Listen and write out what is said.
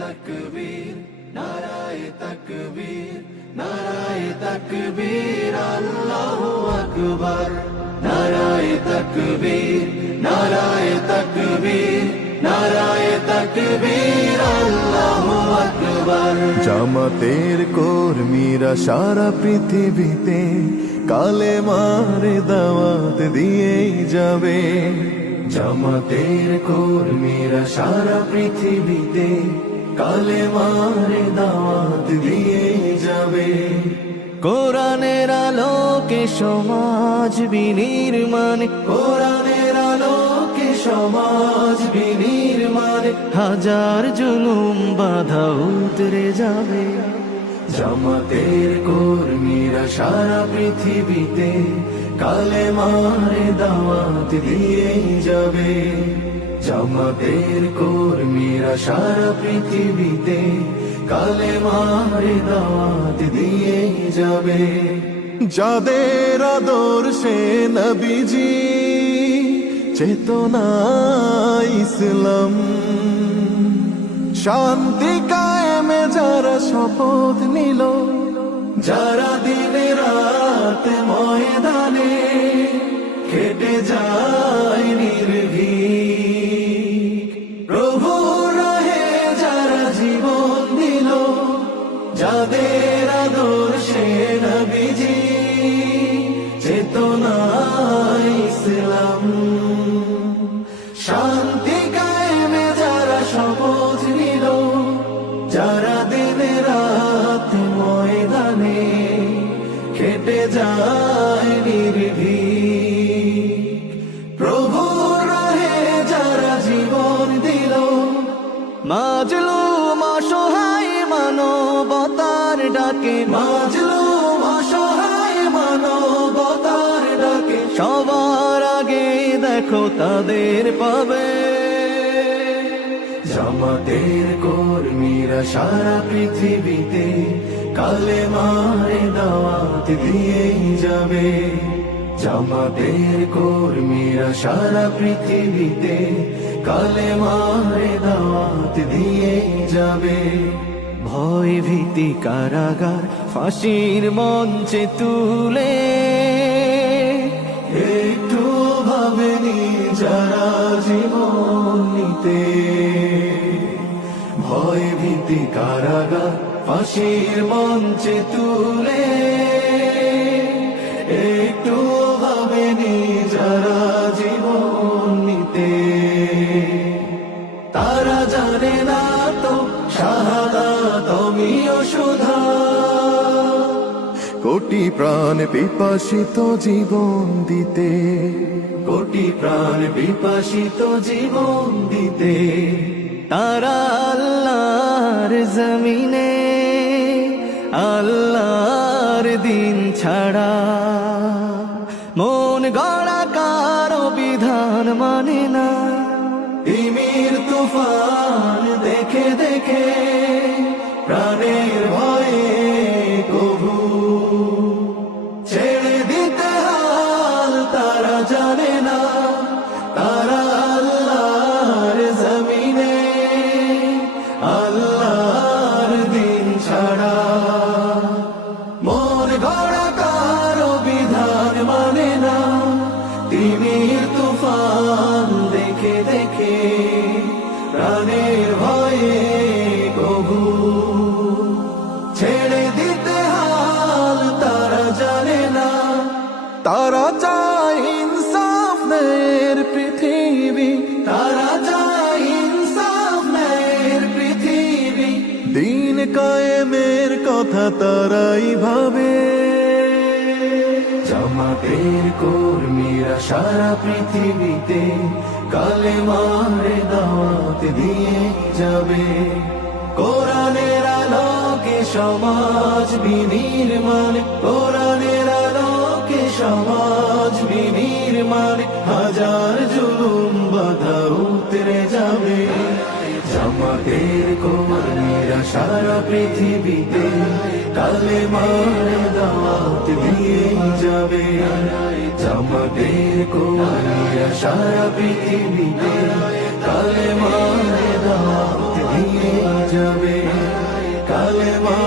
তাকবীর নারায়ে তাকবীর নারায়ে তাকবীর আল্লাহু আকবার নারায়ে তাকবীর নারায়ে তাকবীর নারায়ে তাকবীর আল্লাহু আকবার। জামাতের কর্মীরা সারা পৃথিবীতে কালেমার দাওয়াত দিয়েই যাবে। জামাতের কর্মীরা সারা পৃথিবীতে কালেমার দাওয়াত দিয়ে যাবে। কোরআনের আলোকে সমাজ বিনির্মাণ, কোরআনের আলোকে সমাজ বিনির্মাণ, হাজার জুলুম বাধা উতরে যাবে। জামাতের কর্মীরা সারা পৃথিবীতে কালেমার দাওয়াত দিয়ে যাবে। জামাতের কর্মীরা সারা পৃথিবীতে কালেমার দাওয়াত দিয়ে যাবে। যাদের আদর্শে নবীজি চেতনা ইসলাম, শান্তি কায়েমে যারা শপথ নিল, যারা দিনে রাত ময়দানে খেটে যায় নির্ভীক, প্রভু রাহে যারা জীবন দিল, যাদের আদর্শে নবীজি চেতনা ইসলাম, শান্তি কায়েমে যারা শপথ নিল, যারা দিনে রাত ময়দানে খেটে যায় নির্ভীক, প্রভু রাহে যারা জীবন দিল, মাজলুম অসহায় মানবতার ডাকে, মাজলুম অসহায় মানবতার ডাকে, সবার আগে দেখো তাদের পাবে। জামাতের কর্মীরা সারা পৃথিবীতে কালেমার দাওয়াত দিয়ে যাবে। জামাতের কর্মীরা সারা পৃথিবীতে কালেমার দাওয়াত দিয়ে যাবে। ভয় ভীতি কারাগার ফাঁসির মঞ্চে তুলে, একটু ভাবেনি যারা জীবন নিতে, ভয় ভীতি কারাগার ফাঁসির মঞ্চে তুলে, একটু ভাবেনি যারা জীবন নিতে, তারা জানে না তো শাহাদাত আমিও সুধা। কোটি প্রাণ পিপাসিত জীবন দিতে, কোটি প্রাণ বিপাসিত জীবন দিতে, তারা আল্লাহর জমিনে আল্লাহর দিন ছাড়া মন গড়া কারো বিধান মানে না। তিমির তুফান দেখে দেখে প্রাণের ভয়ে কবু ছেড়ে দিতে হাল তারা জানে না। তারা আল্লাহর জমিনে আল্লাহর দিন ছাড়া মন গড়া কারো বিধান মানে না। তিমির তুফান দেখে দেখে প্রাণের ভয়ে কবু ছেড়ে দিতে হাল তারা জানে না। তারা চায় ইনসাফ ন্যায়ের পৃথিবী, তারা চায় ইনসাফ ন্যায়ের পৃথিবী, দিন কায়েমের কথা তারাই ভাবে। জামাতের কর্মীরা সারা পৃথিবীতে কালেমার দাওয়াত দিয়ে যাবে। কোরআনের আলোকে সমাজ বিনির্মাণ, কোরআনের আলোকে সমাজ বিনির্মাণ, হাজার জুলুম বাধা উতরে যাবে। জামাতের কর্মীরা সারা পৃথিবীতে কালেমার দাওয়াত দিয়ে যাবে। জামাতের কর্মীরা সারা পৃথিবীতে কালেমার দাওয়াত দিয়ে যাবে কালেমা